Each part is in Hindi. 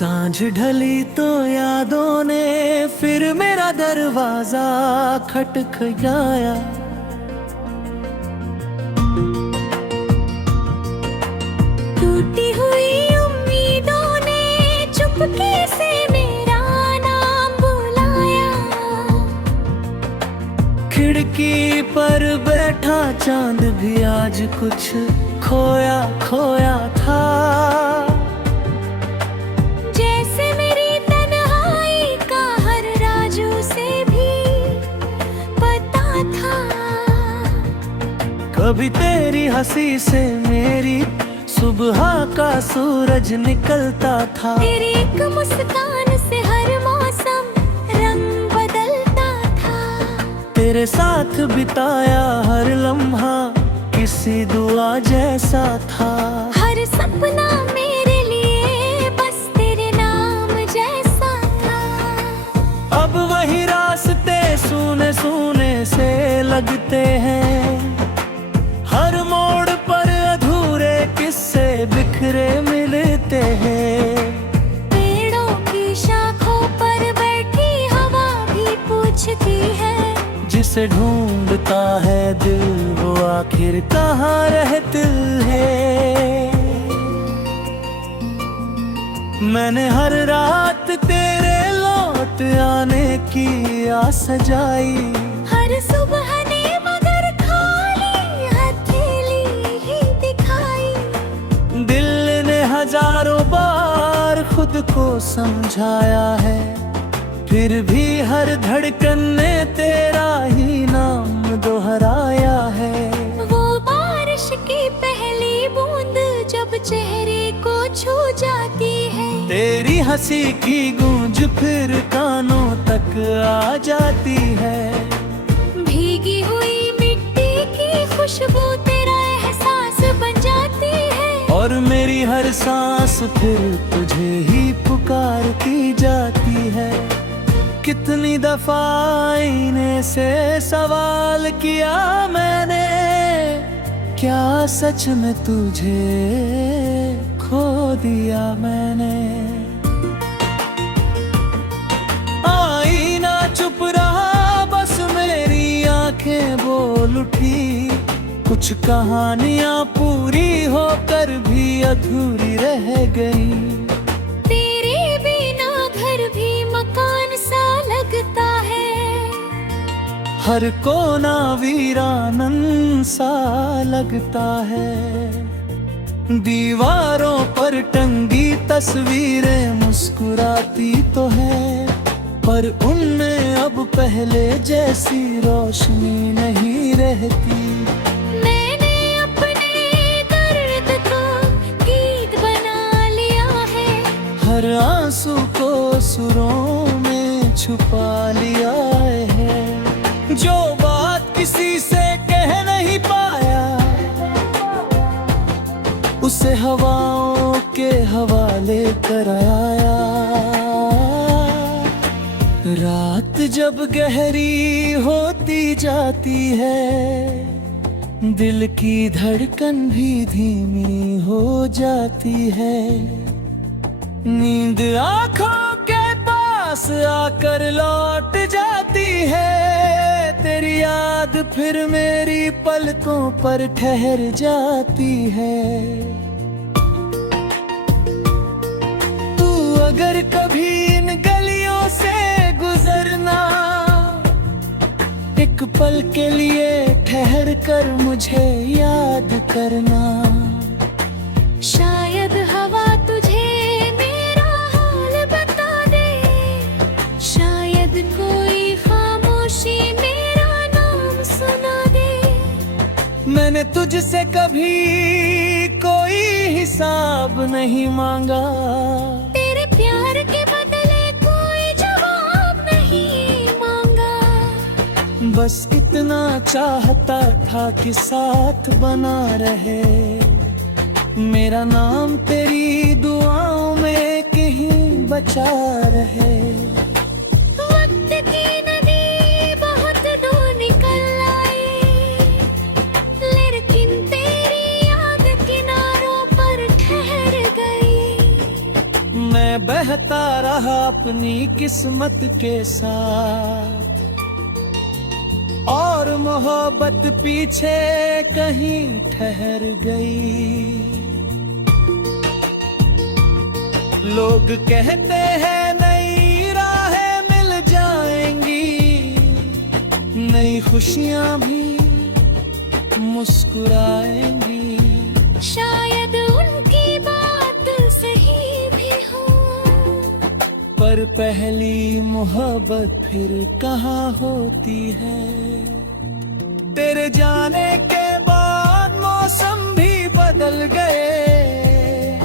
सांझ ढली तो यादों ने फिर मेरा दरवाजा खटखटाया। टूटी हुई उम्मीदों ने चुपके से मेरा नाम बुलाया। खिड़की पर बैठा चांद भी आज कुछ खोया खोया था। जैसे मेरी तन्हाई का हर राज उसे भी पता था। कभी तेरी हंसी से मेरी सुबह का सूरज निकलता था। तेरी एक मुस्कान से हर मौसम रंग बदलता था। तेरे साथ बिताया हर लम्हा किसी दुआ जैसा था। हर सपना मेरे लिए बस तेरे नाम जैसा था। अब वही रास्ते सूने सूने से लगते हैं। हर मोड़ पर अधूरे किस्से बिखरे मिलते हैं। पेड़ों की शाखों पर बैठी हवा भी पूछती है। जिसे ढूंढता है दिल वो आखिर कहाँ रहते है। मैंने हर रात तेरे लौट आने की आस सजाई। हर सुबह ने मगर खाली हथेली ही दिखाई। दिल ने हजारों बार खुद को समझाया है, फिर भी हर धड़कन ने तेरा ही नाम दोहराया है। वो बारिश की पहली बूंद जब चेहरे को छू जाती है। तेरी हंसी की गूंज फिर कानों तक आ जाती है। भीगी हुई मिट्टी की खुशबू तेरा एहसास बन जाती है। और मेरी हर सांस फिर तुझे ही पुकारती जाती है। कितनी दफा आईने से सवाल किया मैंने, क्या सच में तुझे खो दिया मैंने। आईना चुप रहा बस मेरी आंखें बोल उठी। कुछ कहानियां पूरी होकर भी अधूरी रह गई। तेरे बिना घर भी मकान सा लगता है। हर कोना वीरानन सा लगता है। दीवारों पर टंगी तस्वीरें मुस्कुराती तो है, पर उनमें अब पहले जैसी रोशनी नहीं रहती। मैंने अपने दर्द को गीत बना लिया है। हर आंसू को सुरों में छुपा लिया है। जो बात किसी से कह नहीं पाया उसे हवाओं के हवाले कराया। रात जब गहरी होती जाती है, दिल की धड़कन भी धीमी हो जाती है। नींद आँखों के पास आकर लौट जाती है। तेरी याद फिर मेरी पलकों पर ठहर जाती है। तू अगर कभी इन गलियों से गुजरना, एक पल के लिए ठहर कर मुझे याद करना। शायद हवा तुझे मेरा हाल बता दे। शायद कोई खामोशी मेरा नाम सुना दे। मैंने तुझसे कभी कोई हिसाब नहीं मांगा। तेरे प्यार के बदले कोई जवाब नहीं मांगा। बस इतना चाहता था कि साथ बना रहे। मेरा नाम तेरी दुआओं में कहीं बचा रहे। वक्त की नदी बहुत दूर निकल आई, लेकिन तेरी याद किनारों पर ठहर गई। मैं बह कहता रहा अपनी किस्मत के साथ, और मोहब्बत पीछे कहीं ठहर गई। लोग कहते हैं नई राहें मिल जाएंगी, नई खुशियां भी मुस्कुराएंगी। शायद उनकी बात सही भी हो, पर पहली मोहब्बत फिर कहाँ होती है। तेरे जाने के बाद मौसम भी बदल गए,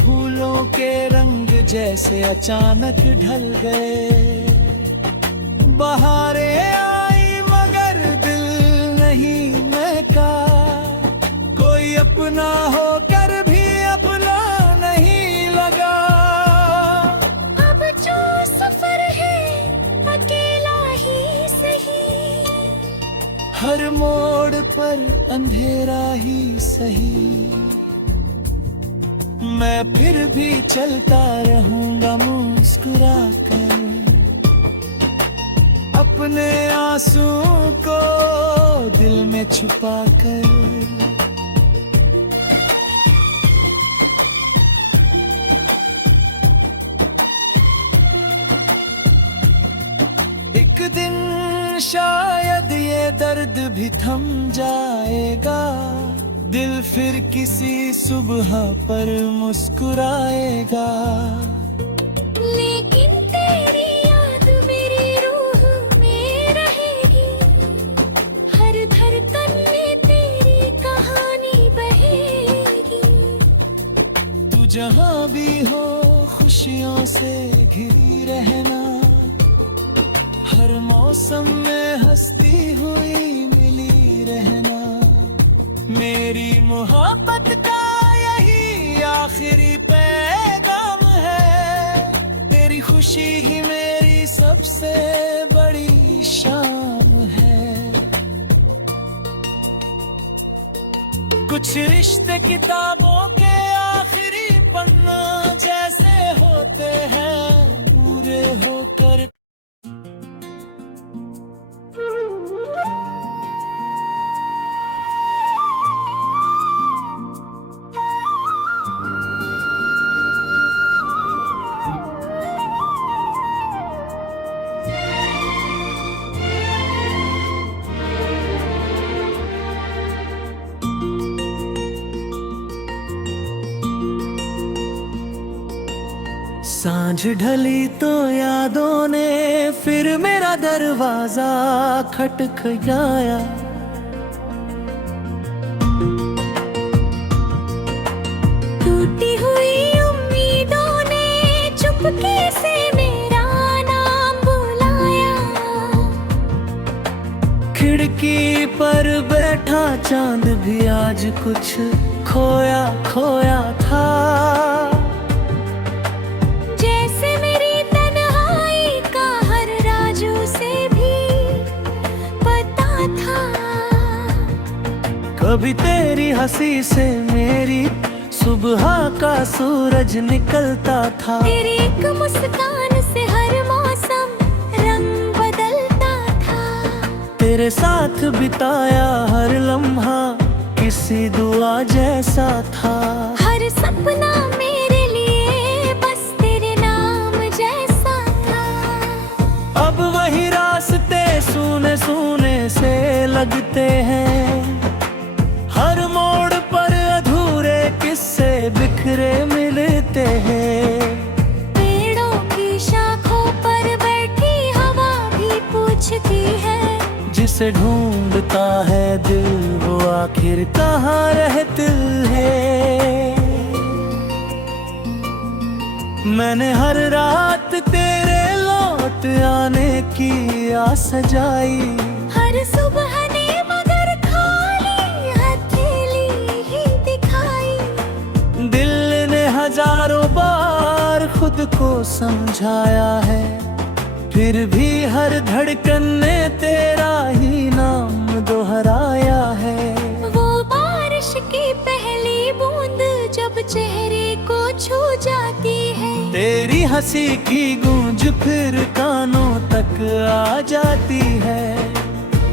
फूलों के रंग जैसे अचानक ढल गए। बहारें आई मगर दिल नहीं महका, कोई अपना होकर भी अपना नहीं लगा। अब जो सफर है अकेला ही सही, हर मोड़ पर अंधेरा ही सही, मैं फिर भी चलता रहूंगा मुस्कुरा कर, अपने आंसुओं को दिल में छुपा कर। एक दिन शायद ये दर्द भी थम जाएगा, दिल फिर किसी सुबह पर मुस्कुराएगा। लेकिन तेरी याद मेरी रूह में रहेगी, हर धड़कन में तेरी कहानी बहेगी। तू जहाँ भी हो खुशियों से घिरी रहना, हर मौसम में हंसती हुई मिली रहना। मेरी मोहब्बत का यही आखिरी पैगाम है, तेरी खुशी ही मेरी सबसे बड़ी शाम है। कुछ रिश्ते किताबों के आखिरी पन्ना जैसे होते हैं, पूरे होकर सांझ ढली तो यादों ने फिर मेरा दरवाजा खटखटाया। टूटी हुई उम्मीदों ने चुपके से मेरा नाम बुलाया। खिड़की पर बैठा चांद भी आज कुछ खोया खोया था। कभी तेरी हंसी से मेरी सुबह का सूरज निकलता था। तेरी एक मुस्कान से हर मौसम रंग बदलता था। तेरे साथ बिताया हर लम्हा किसी दुआ जैसा था। हर सपना मेरे लिए बस तेरे नाम जैसा था। अब वही रास्ते सूने सूने से लगते हैं, हर मोड़ पर अधूरे किस्से बिखरे मिलते हैं। पेड़ों की शाखों पर बैठी हवा भी पूछती है, जिसे ढूंढता है दिल वो आखिर कहाँ रहती है। मैंने हर रात तेरे लौट आने की आस सजाई। हर सुबह ने मगर खाली हथेली ही दिखाई। दिल ने हजारों बार खुद को समझाया है, फिर भी हर धड़कन ने तेरा ही नाम दोहराया है। वो बारिश की पहली बूंद जब चेहरे को छू जाती है, तेरी हंसी की गूंज फिर कानों तक आ जाती है।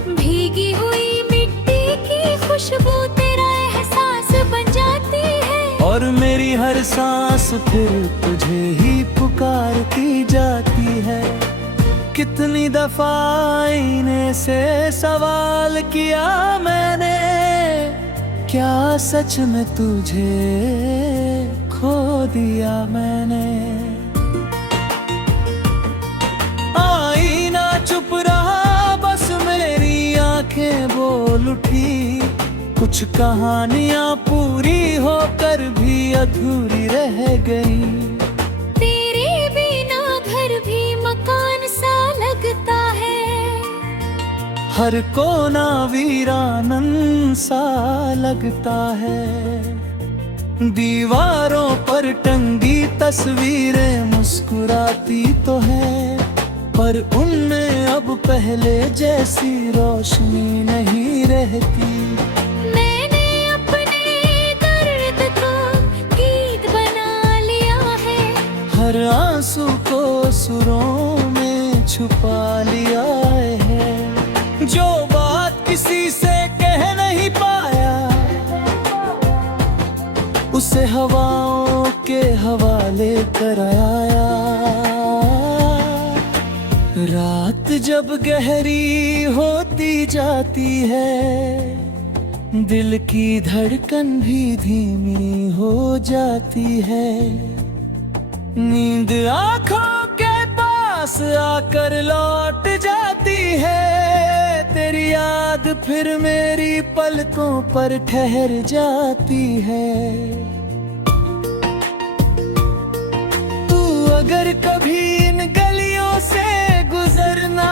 भीगी हुई मिट्टी की खुशबू तेरा एहसास बन जाती है। और मेरी हर सांस फिर तुझे ही पुकारती जाती है। कितनी दफा आईने से सवाल किया मैंने, क्या सच में तुझे खो दिया मैंने। आईना चुप रहा, बस मेरी आंखें बोल उठी। कुछ कहानियां पूरी होकर भी अधूरी रह गई। तेरे बिना घर भी मकान सा लगता है। हर कोना वीरानन सा लगता है। दीवारों पर टंगी तस्वीरें मुस्कुराती तो है, पर उनमें अब पहले जैसी रोशनी नहीं रहती। मैंने अपने दर्द को गीत बना लिया है। हर आंसू को सुरों में छुपा लिया है। जो बात किसी से कह नहीं पाया, उसे हवाओं के हवाले कराया। रात जब गहरी होती जाती है, दिल की धड़कन भी धीमी हो जाती है। नींद आँखों के पास आकर लौट जाती है। तेरी याद फिर मेरी पलकों पर ठहर जाती है। तू अगर कभी इन गलियों से गुजरना,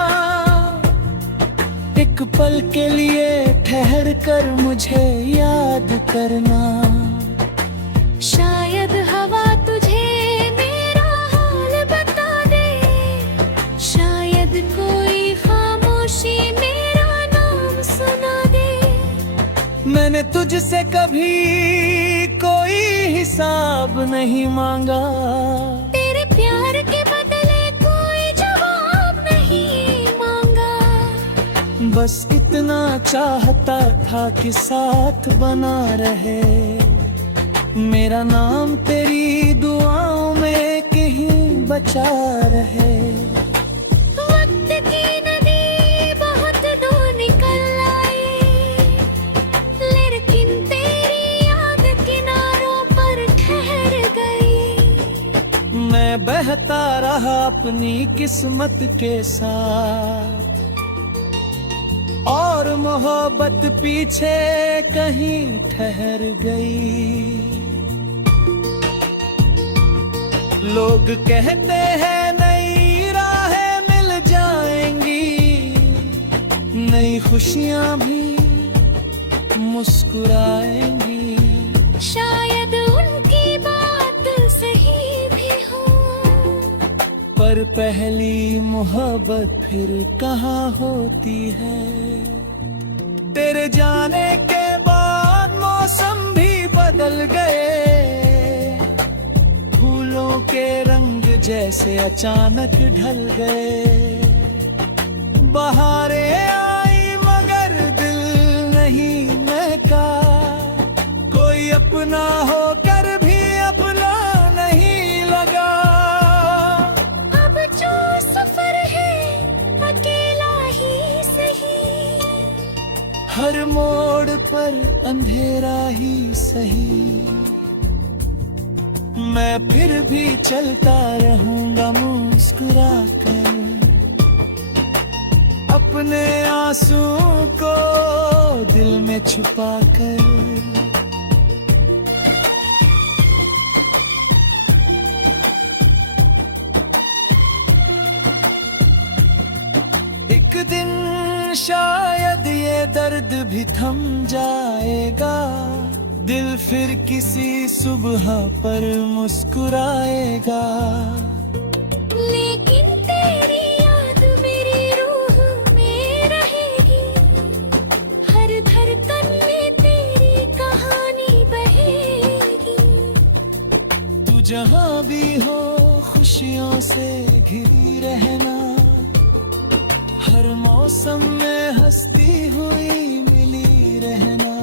एक पल के लिए ठहर कर मुझे याद करना। शायद हवा तुझे मेरा हाल बता दे, शायद कोई खामोशी मेरा नाम सुना दे। मैंने तुझसे कभी कोई हिसाब नहीं मांगा। तेरे प्यार के बदले कोई जवाब नहीं मांगा। बस इतना चाहता था कि साथ बना रहे। मेरा नाम तेरी दुआओं में कहीं बचा रहे। वक्त की नदी बहुत दूर निकल आई, लेकिन तेरी याद किनारों पर ठहर गई। मैं बहता रहा अपनी किस्मत के साथ, और मोहब्बत पीछे कहीं ठहर गई। लोग कहते हैं नई राहें मिल जाएंगी, नई खुशियां भी मुस्कुराएंगी। शायद उनकी बात सही भी हो, पर पहली मोहब्बत फिर कहाँ होती है। तेरे जाने के बाद मौसम भी बदल गए। फूलों के रंग जैसे अचानक ढल गए। बहारें आई मगर दिल नहीं महका। कोई अपना होकर भी अपना नहीं लगा। अब जो सफर है अकेला ही सही, हर मोड़ पर अंधेरा ही सही। मैं फिर भी चलता रहूंगा मुस्कुरा कर, अपने आंसुओं को दिल में छुपा कर। एक दिन शायद ये दर्द भी थम जाएगा। दिल फिर किसी सुबह पर मुस्कुराएगा। लेकिन तेरी याद मेरी रूह में रहेगी। हर धड़कन में तेरी कहानी बहेगी। तू जहाँ भी हो खुशियों से घिरी रहना, हर मौसम में हंसती हुई मिली रहना।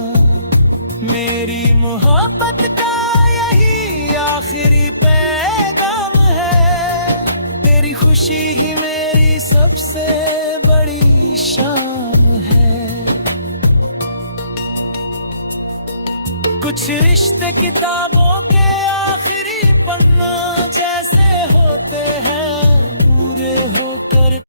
मेरी मोहब्बत का यही आखिरी पैगाम है, तेरी खुशी ही मेरी सबसे बड़ी शाम है। कुछ रिश्ते किताबों के आखिरी पन्ना जैसे होते हैं, पूरे होकर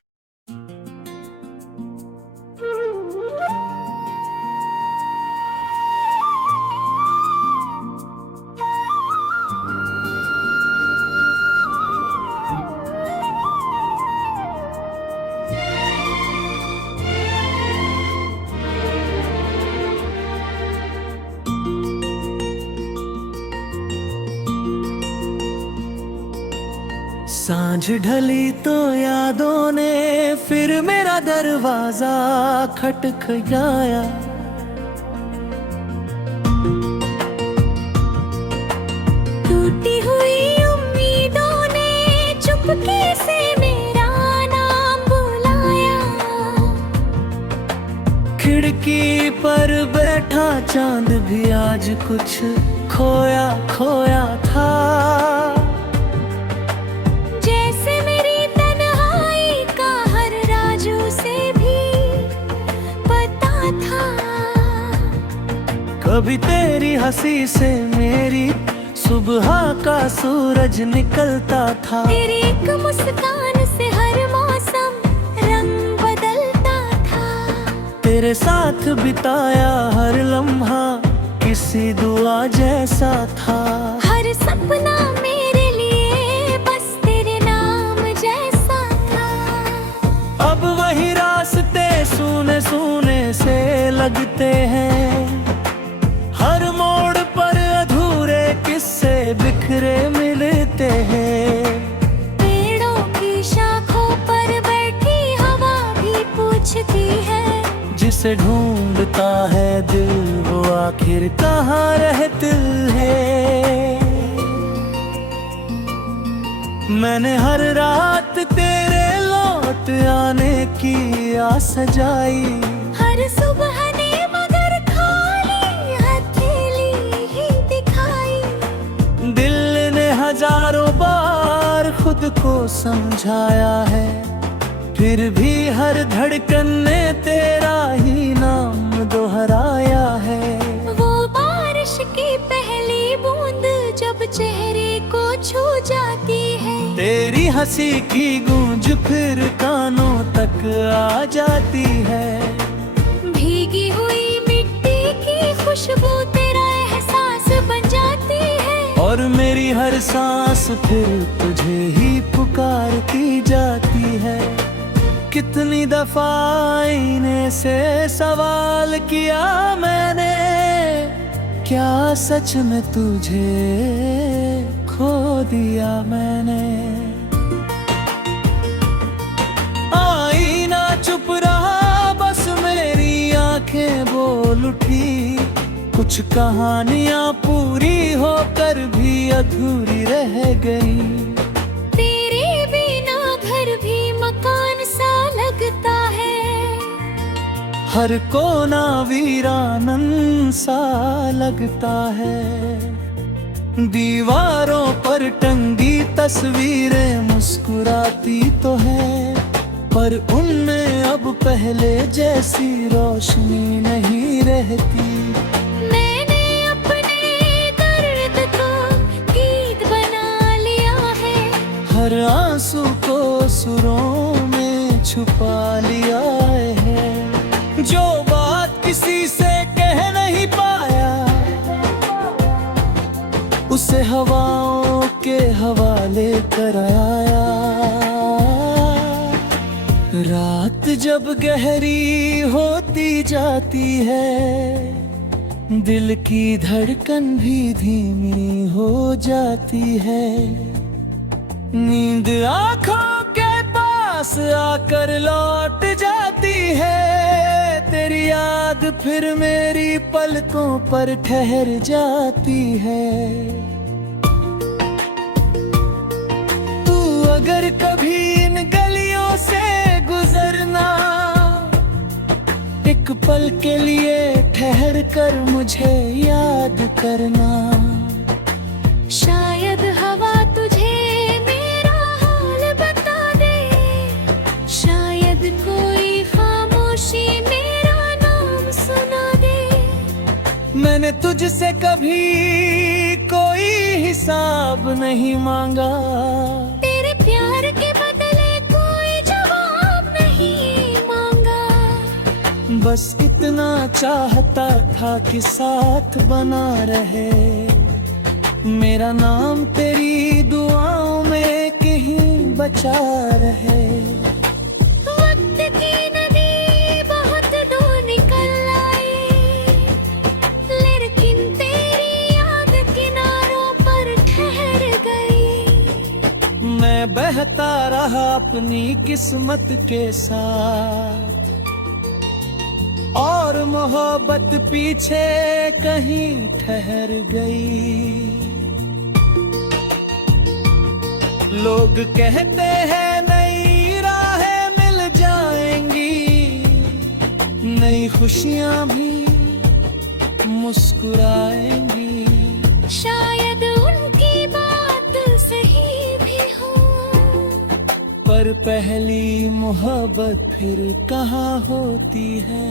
सांझ ढली तो यादों ने फिर मेरा दरवाजा खटखटाया। टूटी हुई उम्मीदों ने चुपके से मेरा नाम बुलाया। खिड़की पर बैठा चांद भी आज कुछ खोया खोया था। कभी तेरी हंसी से मेरी सुबह का सूरज निकलता था। तेरी एक मुस्कान से हर मौसम रंग बदलता था। तेरे साथ बिताया हर लम्हा किसी दुआ जैसा था। हर सपना मेरे लिए बस तेरे नाम जैसा था। अब वही रास्ते सूने सूने से लगते हैं, हर मोड़ पर अधूरे किस्से बिखरे मिलते हैं। पेड़ों की शाखों पर बैठी हवा भी पूछती है, जिसे ढूंढता है दिल वो आखिर कहाँ रहती है। मैंने हर रात तेरे लौट आने की आस सजाई। हर सुबह ने मगर खाली हथेली ही दिखाई। दिल ने हजारों बार खुद को समझाया है, फिर भी हर धड़कन ने तेरा ही नाम दोहराया है। वो बारिश की पहली बूंद जब चेहरे को छू जाती है, तेरी हंसी की गूंज फिर कानों तक आ जाती है। भीगी हुई मिट्टी की खुशबू तेरा एहसास बन जाती है, और मेरी हर सांस फिर तुझे ही पुकारती जाती है। कितनी दफा आईने से सवाल किया मैंने, क्या सच में तुझे खो दिया मैंने। आईना चुप रहा बस मेरी आंखें बोल उठी। कुछ कहानियां पूरी होकर भी अधूरी रह गई। तेरे बिना घर भी मकान सा लगता है, हर कोना वीरानन सा लगता है। दीवारों पर टंगी तस्वीरें मुस्कुराती तो है, पर उनमें अब पहले जैसी रोशनी नहीं रहती। मैंने अपने दर्द को गीत बना लिया है, हर आंसू को सुरों में छुपा लिया है। जो बात किसी से कह नहीं पाया, उसे हवाओं के हवाले कराया। रात जब गहरी होती जाती है, दिल की धड़कन भी धीमी हो जाती है। नींद आँखों के पास आकर लौट जाती है। तेरी याद फिर मेरी पलकों पर ठहर जाती है। तू अगर कभी इन गलियों से गुजरना, एक पल के लिए ठहर कर मुझे याद करना। शायद हवा तुझे मेरा हाल बता दे, शायद कोई खामोशी मेरा नाम सुना दे। मैंने तुझसे कभी कोई हिसाब नहीं मांगा, तेरे प्यार के बदले कोई जवाब नहीं मांगा। बस इतना चाहता था कि साथ बना रहे, मेरा नाम तेरी दुआओं में कहीं बचा रहे। वक्त की नदी बहुत दूर निकल आई, लेकिन तेरी याद किनारों पर ठहर गई। मैं बहता रहा अपनी किस्मत के साथ, और मोहब्बत पीछे कहीं ठहर गई। लोग कहते हैं नई राहें मिल जाएंगी, नई खुशियां भी मुस्कुराएंगी। शायद उनकी बात सही भी हो, पर पहली मोहब्बत फिर कहाँ होती है।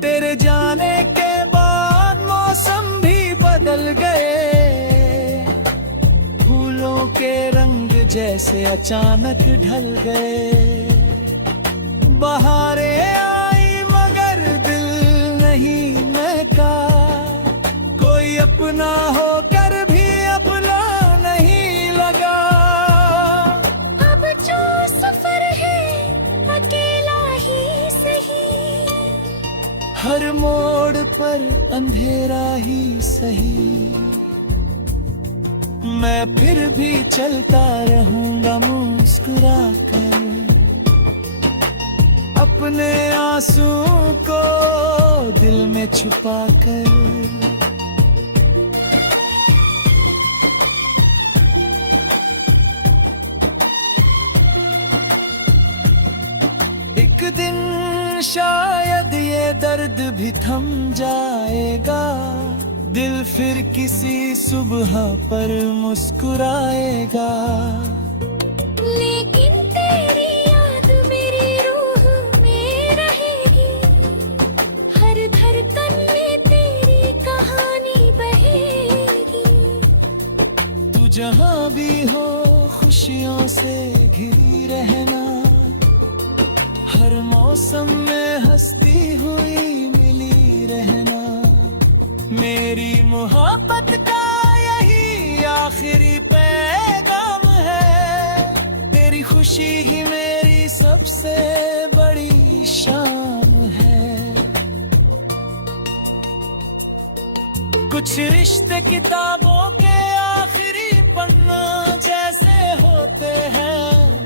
तेरे जाने के बाद मौसम भी बदल गए, फूलों के रंग जैसे अचानक ढल गए। बहारें आई मगर दिल नहीं महका, कोई अपना होकर भी अपना नहीं लगा। अब जो सफर है अकेला ही सही, हर मोड़ पर अंधेरा ही सही, मैं फिर भी चलता रहूंगा मुस्कुरा कर, अपने आंसुओं को दिल में छुपा कर। एक दिन शायद ये दर्द भी थम जाएगा, दिल फिर किसी सुबह पर मुस्कुराएगा। लेकिन तेरी याद मेरी रूह में रहेगी, हर धड़कन में तेरी कहानी बहेगी। तू जहाँ भी हो खुशियों से घिरी रहना, हर मौसम में हंसती हुई मिली रहना। मेरी मोहब्बत का यही आखिरी पैगाम है, तेरी खुशी ही मेरी सबसे बड़ी शाम है। कुछ रिश्ते किताबों के आखिरी पन्ना जैसे होते हैं,